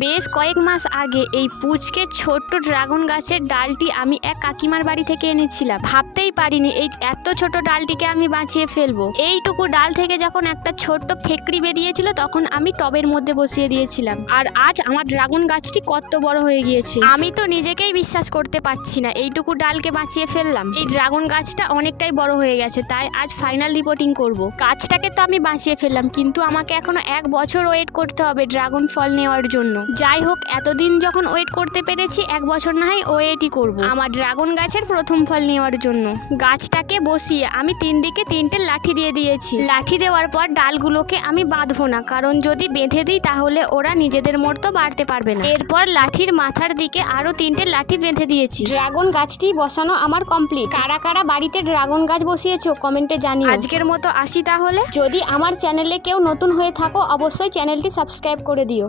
বেশ কয়েক মাস আগে এই পুচকে ছোট্ট ড্রাগন গাছের ডালটি আমি এক কাকিমার বাড়ি থেকে এনেছিলাম। ভাবতেই পারিনি এই এত ছোট ডালটিকে আমি বাঁচিয়ে ফেলবো। এইটুকু ডাল থেকে যখন একটা ছোট্ট ফেকড়ি বেরিয়েছিল তখন আমি টবের মধ্যে বসিয়ে দিয়েছিলাম, আর আজ আমার ড্রাগন গাছটি কত বড় হয়ে গিয়েছে। আমি তো নিজেকেই বিশ্বাস করতে পারছি না এইটুকু ডালকে বাঁচিয়ে ফেললাম। এই ড্রাগন গাছটা অনেকটাই বড় হয়ে গেছে, তাই আজ ফাইনাল রিপোর্টিং করব। গাছটাকে তো আমি বাঁচিয়ে ফেললাম, কিন্তু আমাকে এখনো 1 বছর ওয়েট করতে হবে ড্রাগন ফল নেওয়ার জন্য। যাই হোক, এতদিন যখন ওয়েট করতে পেরেছি 1 বছর না হয় ওয়েটই করব আমার ড্রাগন গাছের প্রথম ফল নেওয়ার জন্য। গাছটাকে বসিয়ে আমি 3 দিকে 3টে লাঠি দিয়ে দিয়েছি। লাঠি দেওয়ার পর ডালগুলোকে আমি বাঁধবো না, কারণ যদি বেঁধে দিই তাহলে ওরা নিজেদের মতো বাড়তে পারবে না। এরপর লাঠির মাথার দিকে আরো 3টে লাঠি বেঁধে দিয়েছি। ড্রাগন গাছটি বসানো আমার কমপ্লিট। কারা কারা বাড়িতে ড্রাগন গাছ বসিয়েছো কমেন্টে জানিও। আজকের মতো আসি তাহলে। যদি আমার চ্যানেলে কেউ নতুন হয়ে থাকো অবশ্যই চ্যানেলটি সাবস্ক্রাইব করে দিও।